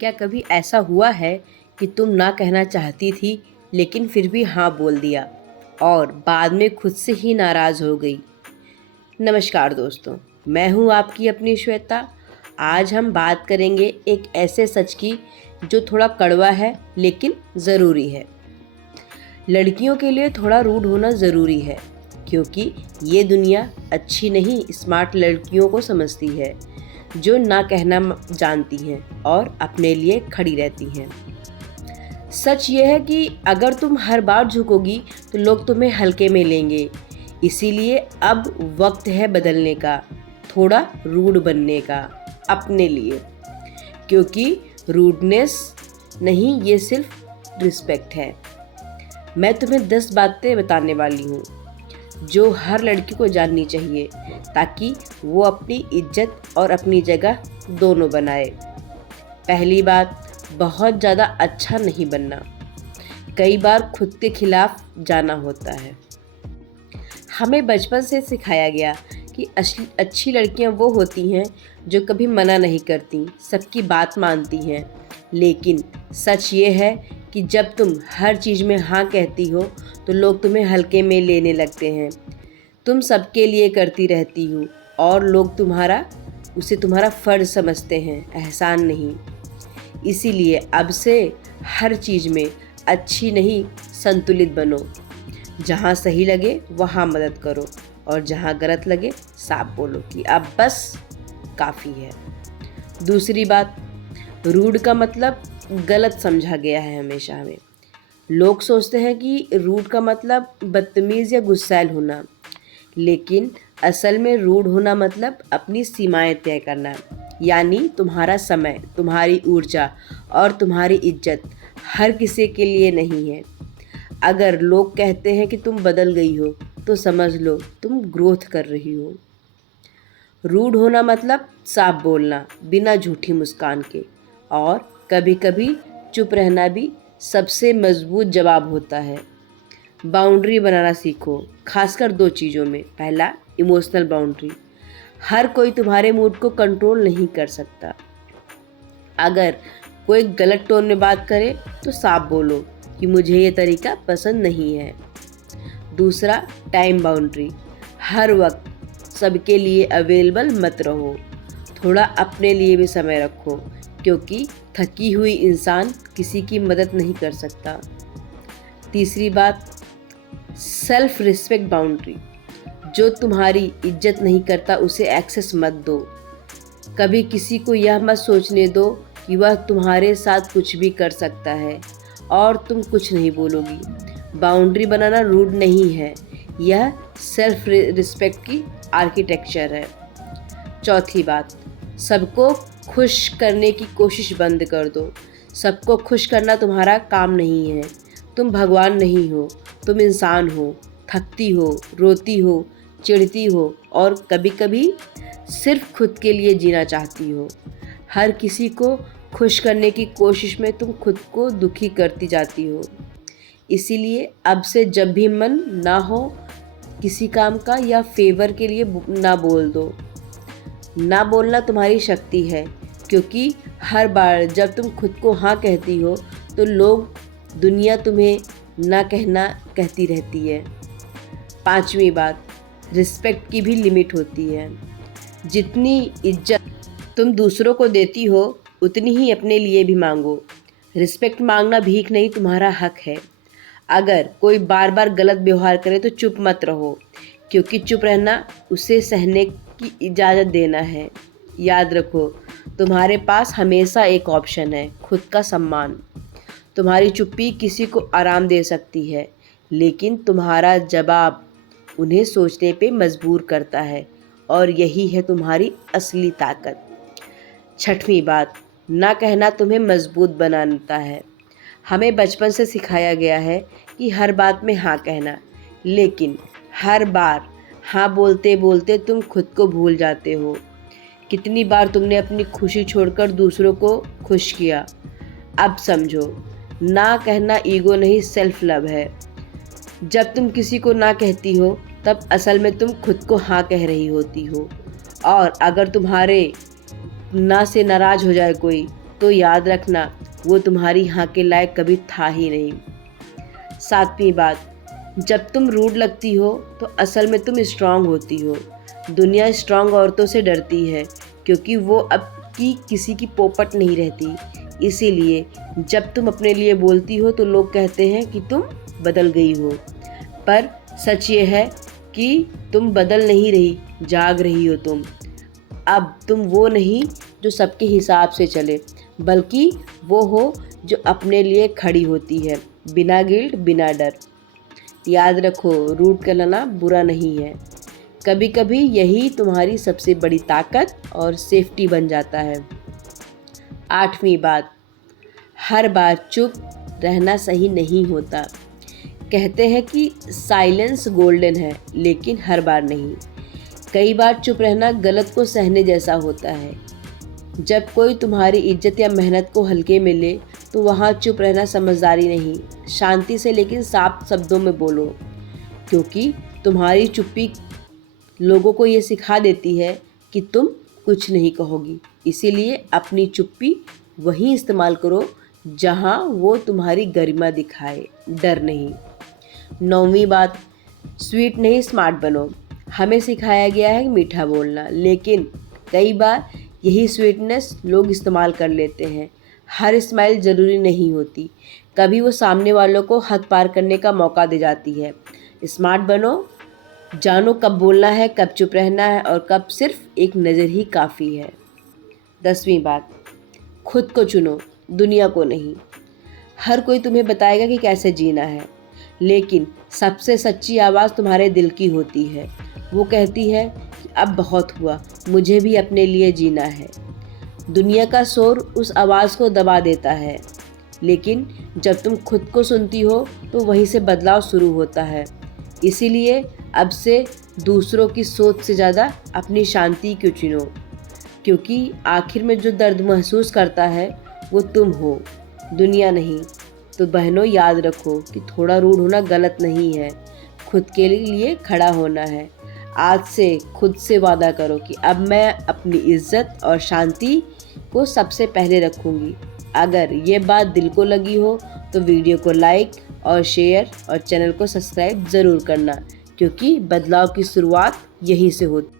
क्या कभी ऐसा हुआ है कि तुम ना कहना चाहती थी लेकिन फिर भी हाँ बोल दिया और बाद में खुद से ही नाराज़ हो गई? नमस्कार दोस्तों, मैं हूँ आपकी अपनी श्वेता। आज हम बात करेंगे एक ऐसे सच की जो थोड़ा कड़वा है लेकिन ज़रूरी है। लड़कियों के लिए थोड़ा रूड होना ज़रूरी है क्योंकि ये दुनिया अच्छी नहीं स्मार्ट लड़कियों को समझती है जो ना कहना जानती हैं और अपने लिए खड़ी रहती हैं। सच ये है कि अगर तुम हर बार झुकोगी तो लोग तुम्हें हल्के में लेंगे। इसीलिए अब वक्त है बदलने का, थोड़ा रूड बनने का अपने लिए, क्योंकि रूडनेस नहीं, ये सिर्फ रिस्पेक्ट है। मैं तुम्हें 10 बातें बताने वाली हूँ जो हर लड़की को जाननी चाहिए ताकि वो अपनी इज्जत और अपनी जगह दोनों बनाए। पहली बात, बहुत ज़्यादा अच्छा नहीं बनना। कई बार खुद के खिलाफ जाना होता है। हमें बचपन से सिखाया गया कि अच्छी लड़कियां वो होती हैं जो कभी मना नहीं करती, सबकी बात मानती हैं। लेकिन सच ये है कि जब तुम हर चीज़ में हाँ कहती हो तो लोग तुम्हें हल्के में लेने लगते हैं। तुम सबके लिए करती रहती हो और लोग उसे तुम्हारा फ़र्ज़ समझते हैं, एहसान नहीं। इसीलिए अब से हर चीज़ में अच्छी नहीं, संतुलित बनो। जहाँ सही लगे वहाँ मदद करो और जहाँ गलत लगे साफ बोलो कि अब बस काफ़ी है। दूसरी बात, रूड का मतलब गलत समझा गया है हमेशा हमें। लोग सोचते हैं कि रूड का मतलब बदतमीज़ या गुस्सैल होना, लेकिन असल में रूड होना मतलब अपनी सीमाएं तय करना। यानी तुम्हारा समय, तुम्हारी ऊर्जा और तुम्हारी इज्जत हर किसी के लिए नहीं है। अगर लोग कहते हैं कि तुम बदल गई हो तो समझ लो तुम ग्रोथ कर रही हो। रूड होना मतलब साफ बोलना बिना झूठी मुस्कान के, और कभी कभी चुप रहना भी सबसे मजबूत जवाब होता है। बाउंड्री बनाना सीखो, खासकर 2 चीज़ों में। पहला, इमोशनल बाउंड्री। हर कोई तुम्हारे मूड को कंट्रोल नहीं कर सकता। अगर कोई गलत टोन में बात करे तो साफ बोलो कि मुझे ये तरीका पसंद नहीं है। दूसरा, टाइम बाउंड्री। हर वक्त सबके लिए अवेलेबल मत रहो, थोड़ा अपने लिए भी समय रखो, क्योंकि थकी हुई इंसान किसी की मदद नहीं कर सकता। तीसरी बात, सेल्फ रिस्पेक्ट बाउंड्री। जो तुम्हारी इज्जत नहीं करता उसे एक्सेस मत दो। कभी किसी को यह मत सोचने दो कि वह तुम्हारे साथ कुछ भी कर सकता है और तुम कुछ नहीं बोलोगी। बाउंड्री बनाना रूड नहीं है, यह सेल्फ रिस्पेक्ट की आर्किटेक्चर है। चौथी बात, सबको खुश करने की कोशिश बंद कर दो। सबको खुश करना तुम्हारा काम नहीं है। तुम भगवान नहीं हो, तुम इंसान हो, थकती हो, रोती हो, चिढ़ती हो और कभी कभी सिर्फ खुद के लिए जीना चाहती हो। हर किसी को खुश करने की कोशिश में तुम खुद को दुखी करती जाती हो। इसीलिए अब से जब भी मन ना हो किसी काम का या फेवर के लिए ना बोल दो। ना बोलना तुम्हारी शक्ति है, क्योंकि हर बार जब तुम खुद को हाँ कहती हो तो दुनिया तुम्हें ना कहना कहती रहती है। 5वीं बात, रिस्पेक्ट की भी लिमिट होती है। जितनी इज्जत तुम दूसरों को देती हो उतनी ही अपने लिए भी मांगो। रिस्पेक्ट मांगना भीख नहीं, तुम्हारा हक है। अगर कोई बार बार गलत व्यवहार करे तो चुप मत रहो, क्योंकि चुप रहना उसे सहने की इजाज़त देना है। याद रखो, तुम्हारे पास हमेशा एक ऑप्शन है, खुद का सम्मान। तुम्हारी चुप्पी किसी को आराम दे सकती है, लेकिन तुम्हारा जवाब उन्हें सोचने पे मजबूर करता है, और यही है तुम्हारी असली ताकत। 6वीं बात, ना कहना तुम्हें मजबूत बनाता है। हमें बचपन से सिखाया गया है कि हर बात में हाँ कहना, लेकिन हर बार हाँ बोलते बोलते तुम खुद को भूल जाते हो। कितनी बार तुमने अपनी खुशी छोड़कर दूसरों को खुश किया। अब समझो, ना कहना ईगो नहीं, सेल्फ लव है। जब तुम किसी को ना कहती हो तब असल में तुम खुद को हाँ कह रही होती हो। और अगर तुम्हारे ना से नाराज़ हो जाए कोई तो याद रखना वो तुम्हारी यहाँ के लायक कभी था ही नहीं। 7वीं बात, जब तुम रूड लगती हो तो असल में तुम स्ट्रांग होती हो। दुनिया स्ट्रांग औरतों से डरती है क्योंकि वो अब की किसी की पोपट नहीं रहती। इसीलिए जब तुम अपने लिए बोलती हो तो लोग कहते हैं कि तुम बदल गई हो, पर सच ये है कि तुम बदल नहीं रही, जाग रही हो तुम। अब तुम वो नहीं जो सबके हिसाब से चले, बल्कि वो हो जो अपने लिए खड़ी होती है, बिना गिल्ट, बिना डर। याद रखो, रूट करना बुरा नहीं है, कभी कभी यही तुम्हारी सबसे बड़ी ताकत और सेफ्टी बन जाता है। 8वीं बात, हर बार चुप रहना सही नहीं होता। कहते हैं कि साइलेंस गोल्डन है, लेकिन हर बार नहीं। कई बार चुप रहना गलत को सहने जैसा होता है। जब कोई तुम्हारी इज्जत या मेहनत को हल्के में ले तो वहाँ चुप रहना समझदारी नहीं। शांति से लेकिन साफ शब्दों में बोलो, क्योंकि तुम्हारी चुप्पी लोगों को ये सिखा देती है कि तुम कुछ नहीं कहोगी। इसीलिए अपनी चुप्पी वहीं इस्तेमाल करो जहाँ वो तुम्हारी गरिमा दिखाए, डर नहीं। 9वीं बात, स्वीट नहीं स्मार्ट बनो। हमें सिखाया गया है मीठा बोलना, लेकिन कई बार यही स्वीटनेस लोग इस्तेमाल कर लेते हैं। हर स्माइल ज़रूरी नहीं होती, कभी वो सामने वालों को हद पार करने का मौका दे जाती है। स्मार्ट बनो, जानो कब बोलना है, कब चुप रहना है और कब सिर्फ एक नज़र ही काफ़ी है। 10वीं बात, खुद को चुनो, दुनिया को नहीं। हर कोई तुम्हें बताएगा कि कैसे जीना है, लेकिन सबसे सच्ची आवाज़ तुम्हारे दिल की होती है। वो कहती है कि अब बहुत हुआ, मुझे भी अपने लिए जीना है। दुनिया का शोर उस आवाज़ को दबा देता है, लेकिन जब तुम खुद को सुनती हो तो वहीं से बदलाव शुरू होता है। इसीलिए अब से दूसरों की सोच से ज़्यादा अपनी शांति क्यों चुनो, क्योंकि आखिर में जो दर्द महसूस करता है वो तुम हो, दुनिया नहीं। तो बहनों, याद रखो कि थोड़ा रूड होना गलत नहीं है, खुद के लिए खड़ा होना है। आज से खुद से वादा करो कि अब मैं अपनी इज्जत और शांति को सबसे पहले रखूँगी। अगर ये बात दिल को लगी हो तो वीडियो को लाइक और शेयर और चैनल को सब्सक्राइब ज़रूर करना, क्योंकि बदलाव की शुरुआत यहीं से होती है।